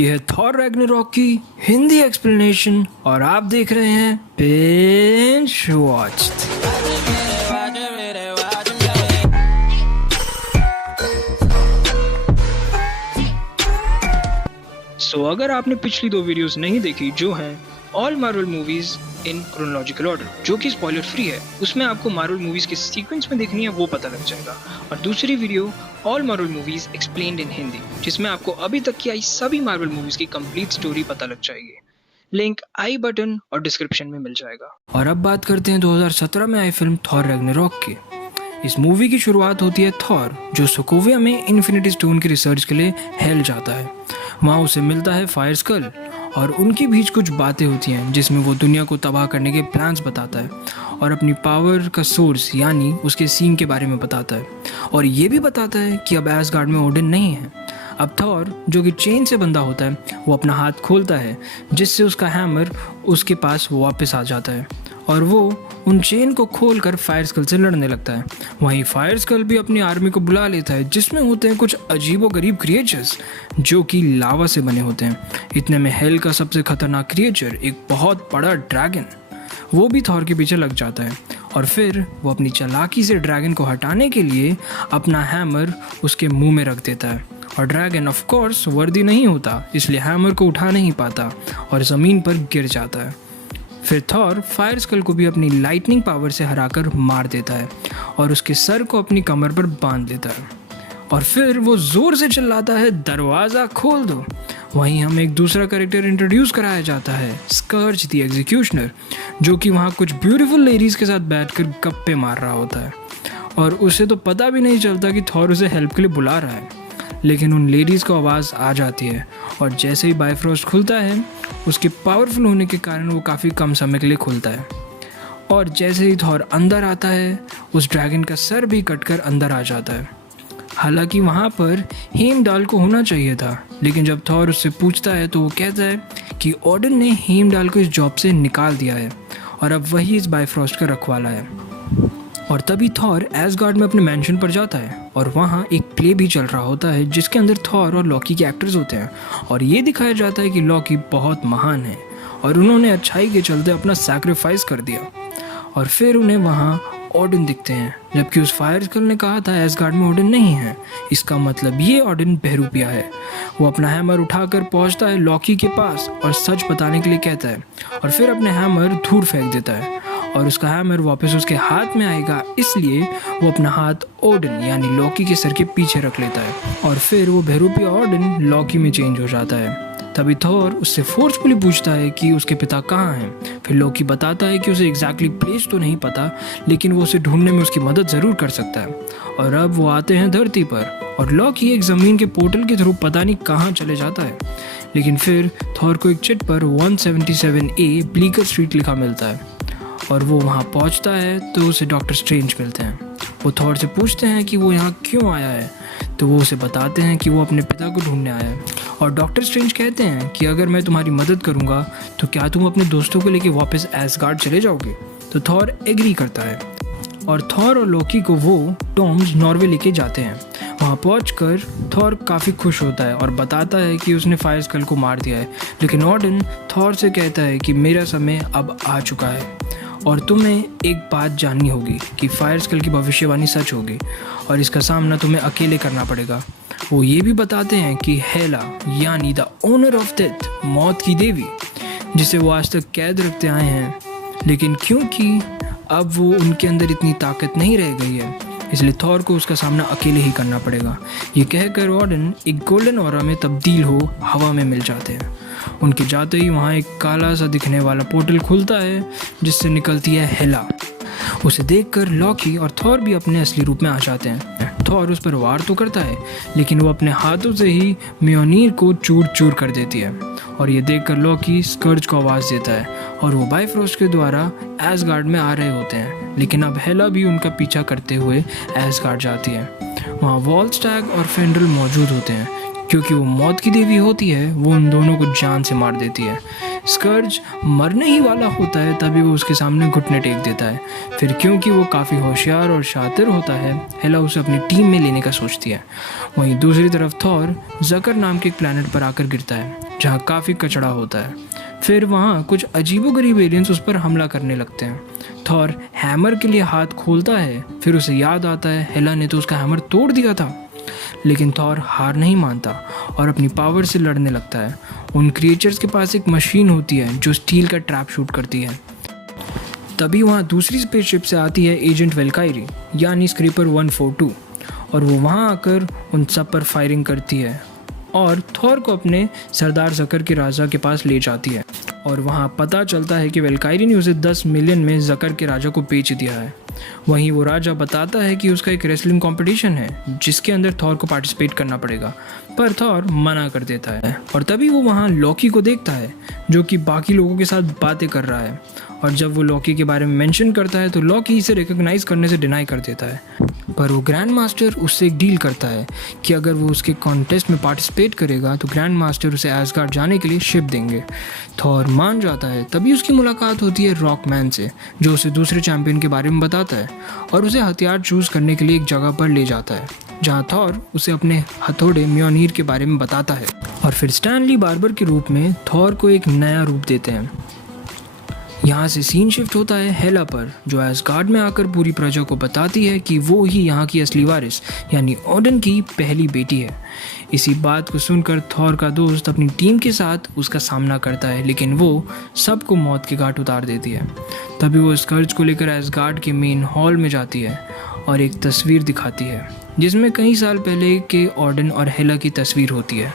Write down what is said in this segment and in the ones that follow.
ये है Thor Ragnarok की हिंदी एक्सप्लेनेशन और आप देख रहे हैं बिंज वॉच्ड। अगर आपने पिछली दो वीडियोस नहीं देखी जो हैं all Marvel movies in chronological order जो कि स्पॉइलर फ्री है, उसमें आपको मार्वल मूवीज के सीक्वेंस में देखनी है वो पता लग जाएगा। और दूसरी video all Marvel movies explained इन हिंदी जिसमें आपको अभी तक की आई सभी मार्वल मूवीज की कंप्लीट स्टोरी पता लग जाएगी। लिंक आई बटन और डिस्क्रिप्शन में मिल जाएगा। और अब बात करते हैं 2017 में आई फिल्म थॉर रैग्नारॉक की। इस मूवी की शुरुआत होती है थॉर जो सोकोविया में इन्फिनिटी स्टोन की रिसर्च के लिए हेल जाता है। वहाँ उसे मिलता है फायर स्कल और उनके बीच कुछ बातें होती हैं जिसमें वो दुनिया को तबाह करने के प्लान्स बताता है और अपनी पावर का सोर्स यानी उसके सीन के बारे में बताता है। और ये भी बताता है कि अब एसगार्ड में ओडिन नहीं है। अब थॉर जो कि चेन से बंधा होता है वो अपना हाथ खोलता है जिससे उसका हैमर उसके पास वापस आ जाता है और वो उन चेन को खोलकर फायर स्कल से लड़ने लगता है। वहीं फायर स्कल भी अपनी आर्मी को बुला लेता है जिसमें होते हैं कुछ अजीबोगरीब क्रिएचर्स जो कि लावा से बने होते हैं। इतने में हेल का सबसे खतरनाक क्रिएचर एक बहुत बड़ा ड्रैगन वो भी थॉर के पीछे लग जाता है और फिर वो अपनी चालाकी से ड्रैगन को हटाने के लिए अपना हैमर उसके मुंह में रख देता है। और ड्रैगन ऑफ कोर्स वर्दी नहीं होता इसलिए हैमर को उठा नहीं पाता और ज़मीन पर गिर जाता है। फिर थॉर फायर स्कल को भी अपनी लाइटनिंग पावर से हराकर मार देता है और उसके सर को अपनी कमर पर बांध देता है और फिर वो जोर से चिल्लाता है दरवाज़ा खोल दो। वहीं हमें एक दूसरा कैरेक्टर इंट्रोड्यूस कराया जाता है स्कर्ज द एग्जीक्यूशनर जो कि वहाँ कुछ ब्यूटीफुल लेडीज़ के साथ बैठकर गप्पे मार रहा होता है और उसे तो पता भी नहीं चलता कि थॉर उसे हेल्प के लिए बुला रहा है। लेकिन उन लेडीज़ को आवाज़ आ जाती है और जैसे ही बाइफ्रोस्ट खुलता है उसके पावरफुल होने के कारण वो काफ़ी कम समय के लिए खुलता है और जैसे ही थॉर अंदर आता है उस ड्रैगन का सर भी कटकर अंदर आ जाता है। हालांकि वहाँ पर हेमडाल को होना चाहिए था लेकिन जब थॉर उससे पूछता है तो वो कहता है कि ओडिन ने हेमडाल को इस जॉब से निकाल दिया है और अब वही इस बाइफ्रोस्ट का रखवाला है। और तभी थॉर एसगार्ड में अपने मैंशन पर जाता है और वहाँ एक प्ले भी चल रहा होता है जिसके अंदर थॉर और लॉकी के एक्टर्स होते हैं और ये दिखाया जाता है कि लॉकी बहुत महान है और उन्होंने अच्छाई के चलते अपना सैक्रिफाइस कर दिया। और फिर उन्हें वहाँ ओडिन दिखते हैं जबकि उस फायर स्कल ने कहा था एसगार्ड में ओडिन नहीं है। इसका मतलब ये ओडिन बहरूपिया है। वो अपना हैमर उठाकर पहुँचता है लॉकी के पास और सच बताने के लिए कहता है और फिर अपने हैमर दूर फेंक देता है और उसका हैमर वापस उसके हाथ में आएगा इसलिए वो अपना हाथ ओडिन यानी लॉकी के सर के पीछे रख लेता है और फिर वो बहरूपिया ओडिन लॉकी में चेंज हो जाता है। तभी थॉर उससे फोर्सफुली पूछता है कि उसके पिता कहाँ हैं। फिर लॉकी बताता है कि उसे एग्जैक्टली प्लेस तो नहीं पता लेकिन वो उसे ढूंढने में उसकी मदद ज़रूर कर सकता है। और अब वो आते हैं धरती पर और लॉकी एक ज़मीन के पोर्टल के थ्रू पता नहीं कहाँ चले जाता है। लेकिन फिर थॉर को एक चिट पर 177A ब्लीकर स्ट्रीट लिखा मिलता है और वो वहाँ पहुँचता है तो उसे डॉक्टर स्ट्रेंज मिलते हैं। वो थॉर से पूछते हैं कि वो यहाँ क्यों आया है तो वो उसे बताते हैं कि वो अपने पिता को ढूंढने आया है। और डॉक्टर स्ट्रेंज कहते हैं कि अगर मैं तुम्हारी मदद करूँगा तो क्या तुम अपने दोस्तों को लेके वापस एसगार्ड चले जाओगे। तो थॉर एग्री करता है और थॉर और लॉकी को वो टॉम्स नॉर्वे लेके जाते हैं। वहाँ पहुंचकर थॉर काफ़ी खुश होता है और बताता है कि उसने फायर स्कल को मार दिया है। लेकिन ओडिन थॉर से कहता है कि मेरा समय अब आ चुका है और तुम्हें एक बात जाननी होगी कि फायर स्कल की भविष्यवाणी सच होगी और इसका सामना तुम्हें अकेले करना पड़ेगा। वो ये भी बताते हैं कि हेला यानी द ओनर ऑफ डेथ मौत की देवी जिसे वो आज तक कैद रखते आए हैं लेकिन क्योंकि अब वो उनके अंदर इतनी ताकत नहीं रह गई है इसलिए थॉर को उसका सामना अकेले ही करना पड़ेगा। ये कहकर ओडिन एक गोल्डन ऑरा में तब्दील हो हवा में मिल जाते हैं। उनके जाते ही वहाँ एक काला सा दिखने वाला पोर्टल खुलता है जिससे निकलती है हेला। उसे देखकर लॉकी और थॉर भी अपने असली रूप में आ जाते हैं। थॉर उस पर वार तो करता है लेकिन वो अपने हाथों से ही म्योनीर को चूर चूर कर देती है और ये देखकर लॉकी स्कर्ज को आवाज़ देता है और वो बाइफ्रोस्ट के द्वारा एसगार्ड में आ रहे होते हैं। लेकिन अब हेला भी उनका पीछा करते हुए एसगार्ड जाती है। वहाँ वॉलस्टैग और फेंड्रल मौजूद होते हैं। क्योंकि वो मौत की देवी होती है वो उन दोनों को जान से मार देती है। स्कर्ज मरने ही वाला होता है तभी वो उसके सामने घुटने टेक देता है। फिर क्योंकि वो काफ़ी होशियार और शातिर होता है, हेला उसे अपनी टीम में लेने का सोचती है। वहीं दूसरी तरफ थॉर ज़कर नाम के एक प्लैनेट पर आकर गिरता है जहाँ काफ़ी कचरा होता है। फिर वहाँ कुछ अजीबोगरीब एलियंस उस पर हमला करने लगते हैं। थॉर हैमर के लिए हाथ खोलता है, फिर उसे याद आता है हेला ने तो उसका हैमर तोड़ दिया था। लेकिन थॉर हार नहीं मानता और अपनी पावर से लड़ने लगता है। उन क्रिएचर्स के पास एक मशीन होती है जो स्टील का ट्रैप शूट करती है। तभी वहाँ दूसरी स्पेसशिप से आती है एजेंट वेल्कायरी यानी स्क्रीपर 142 और वो वहाँ आकर उन सब पर फायरिंग करती है और थॉर को अपने सरदार ज़कर के राजा के पास ले जाती है। और वहाँ पता चलता है कि वेल्कायरी ने उसे 10 मिलियन में ज़कर के राजा को बेच दिया है। वहीं वो राजा बताता है कि उसका एक रेसलिंग कंपटीशन है जिसके अंदर थॉर को पार्टिसिपेट करना पड़ेगा, पर थॉर मना कर देता है। और तभी वो वहाँ लॉकी को देखता है जो कि बाकी लोगों के साथ बातें कर रहा है और जब वो लॉकी के बारे में मेंशन करता है तो लॉकी इसे रिकॉग्नाइज करने से डिनाई कर देता है। पर वो ग्रैंड मास्टर उससे एक डील करता है कि अगर वो उसके कॉन्टेस्ट में पार्टिसिपेट करेगा तो ग्रैंड मास्टर उसे एसगार्ड जाने के लिए शिप देंगे। थॉर मान जाता है। तभी उसकी मुलाकात होती है रॉकमैन से जो उसे दूसरे चैंपियन के बारे में बताता है और उसे हथियार चूज़ करने के लिए एक जगह पर ले जाता है जहाँ थॉर उसे अपने हथौड़े म्योनीर के बारे में बताता है। और फिर स्टैनली बार्बर के रूप में थॉर को एक नया रूप देते हैं। यहाँ से सीन शिफ्ट होता है हेला पर जो एसगार्ड में आकर पूरी प्रजा को बताती है कि वो ही यहाँ की असली वारिस यानी ओडिन की पहली बेटी है। इसी बात को सुनकर थॉर का दोस्त अपनी टीम के साथ उसका सामना करता है लेकिन वो सबको मौत के घाट उतार देती है। तभी वो स्कर्ज को लेकर एसगार्ड के मेन हॉल में जाती है और एक तस्वीर दिखाती है जिसमें कई साल पहले के ओडिन और हेला की तस्वीर होती है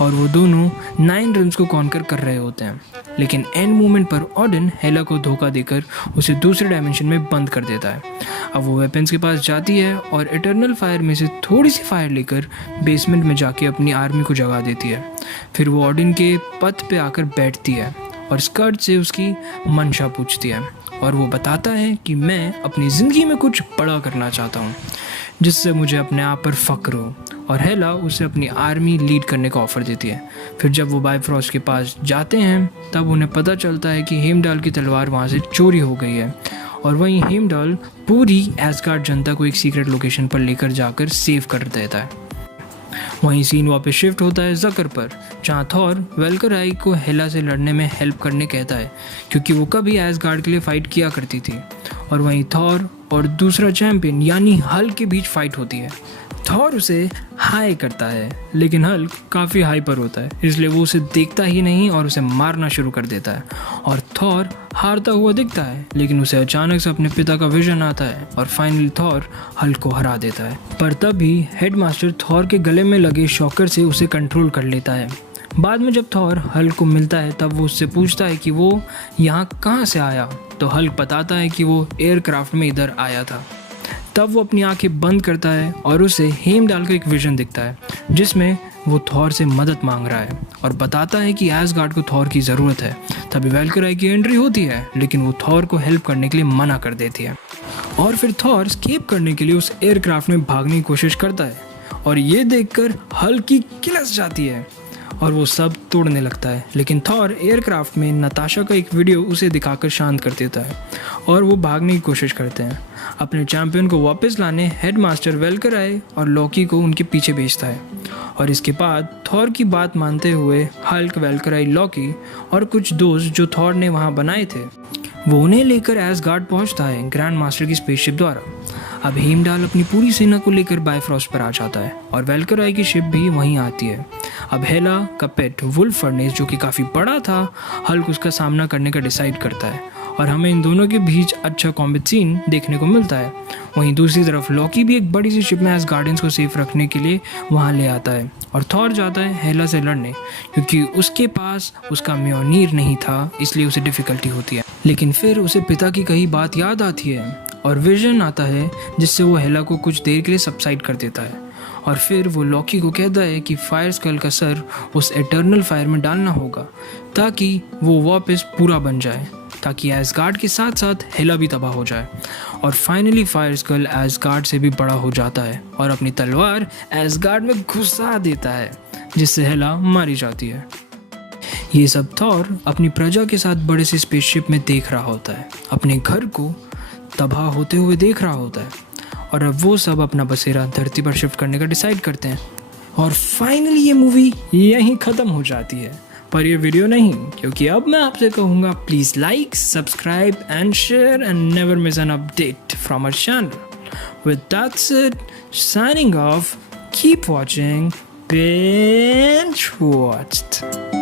और वो दोनों 9 रन्स को कॉन्कर कर रहे होते हैं। लेकिन एंड मोमेंट पर ओडिन हेला को धोखा देकर उसे दूसरे डायमेंशन में बंद कर देता है। अब वो वेपन्स के पास जाती है और इटर्नल फायर में से थोड़ी सी फायर लेकर बेसमेंट में जाके अपनी आर्मी को जगा देती है। फिर वो ओडिन के पथ पे आकर बैठती है और स्कर्ट से उसकी मंशा पूछती है और वो बताता है कि मैं अपनी ज़िंदगी में कुछ बड़ा करना चाहता हूँ जिससे मुझे अपने आप पर फ़ख्र हो। और हेला उसे अपनी आर्मी लीड करने का ऑफ़र देती है। फिर जब वो बाइफ्रॉस्ट के पास जाते हैं तब उन्हें पता चलता है कि हेमडाल की तलवार वहाँ से चोरी हो गई है और वहीं हेमडाल पूरी एसगार्ड जनता को एक सीक्रेट लोकेशन पर लेकर जाकर सेव कर देता है। वहीं सीन वापस शिफ्ट होता है ज़कर पर जहाँ थॉर वेल्कराई को हेला से लड़ने में हेल्प करने कहता है क्योंकि वो कभी एसगार्ड के लिए फ़ाइट किया करती थी। और वहीं थॉर और दूसरा चैंपियन यानी हल्क के बीच फाइट होती है। थॉर उसे हाई करता है लेकिन हल्क काफ़ी हाइपर होता है इसलिए वो उसे देखता ही नहीं और उसे मारना शुरू कर देता है और थॉर हारता हुआ दिखता है लेकिन उसे अचानक से अपने पिता का विजन आता है और फाइनली थॉर हल्क को हरा देता है। पर तभी हेडमास्टर थॉर के गले में लगे शॉकर से उसे कंट्रोल कर लेता है। बाद में जब थॉर हल्क को मिलता है तब वो उससे पूछता है कि वो यहाँ कहाँ से आया तो हल्क बताता है कि वो एयरक्राफ्ट में इधर आया था। तब वो अपनी आंखें बंद करता है और उसे हेमडाल का एक विजन दिखता है जिसमें वो थॉर से मदद मांग रहा है और बताता है कि एसगार्ड को थॉर की ज़रूरत है। तभी वेल्कराई की एंट्री होती है लेकिन वो थॉर को हेल्प करने के लिए मना कर देती है और फिर थॉर एस्केप करने के लिए उस एयरक्राफ्ट में भागने की कोशिश करता है और ये देखकर हल्क की किलस जाती है और वो सब तोड़ने लगता है। लेकिन थॉर एयरक्राफ्ट में नताशा का एक वीडियो उसे दिखाकर शांत कर देता है और वो भागने की कोशिश करते हैं। अपने चैंपियन को वापस लाने हेडमास्टर वेल्कराई और लॉकी को उनके पीछे भेजता है और इसके बाद थॉर की बात मानते हुए हल्क, वेल्कराई, लॉकी और कुछ दोस्त जो थॉर ने वहाँ बनाए थे वो उन्हें लेकर एसगार्ड पहुँचता है ग्रैंड मास्टर की स्पेसशिप द्वारा। अब हेमडाल अपनी पूरी सेना को लेकर बाइफ्रॉस्ट पर आ जाता है और वेल्कराई की शिप भी वहीं आती है। अब हेला का पेट वुल्फ फर्नेस जो कि काफ़ी बड़ा था, हल्क उसका सामना करने का डिसाइड करता है और हमें इन दोनों के बीच अच्छा कॉम्बैट सीन देखने को मिलता है। वहीं दूसरी तरफ लॉकी भी एक बड़ी सी शिप में एसगार्डियंस को सेफ रखने के लिए वहाँ ले आता है और थॉर जाता है हेला से लड़ने क्योंकि उसके पास उसका म्योनीर नहीं था इसलिए उसे डिफ़िकल्टी होती है। लेकिन फिर उसे पिता की कही बात याद आती है और विजन आता है जिससे वो हेला को कुछ देर के लिए सबसाइड कर देता है और फिर वो लॉकी को कहता है कि फायर स्कल का सर उस एटर्नल फायर में डालना होगा ताकि वो वापस पूरा बन जाए ताकि एसगार्ड के साथ साथ हेला भी तबाह हो जाए। और फाइनली फायर स्कल एसगार्ड से भी बड़ा हो जाता है और अपनी तलवार एसगार्ड में घुसा देता है जिससे हेला मारी जाती है। ये सब थॉर अपनी प्रजा के साथ बड़े से स्पेसशिप में देख रहा होता है, अपने घर को तबाह होते हुए देख रहा होता है, और अब वो सब अपना बसेरा धरती पर शिफ्ट करने का डिसाइड करते हैं। और फाइनली ये मूवी यहीं ख़त्म हो जाती है, पर ये वीडियो नहीं, क्योंकि अब मैं आपसे कहूँगा please like, subscribe and share and never miss an update from our channel. With that said, signing off, keep watching, binge watched.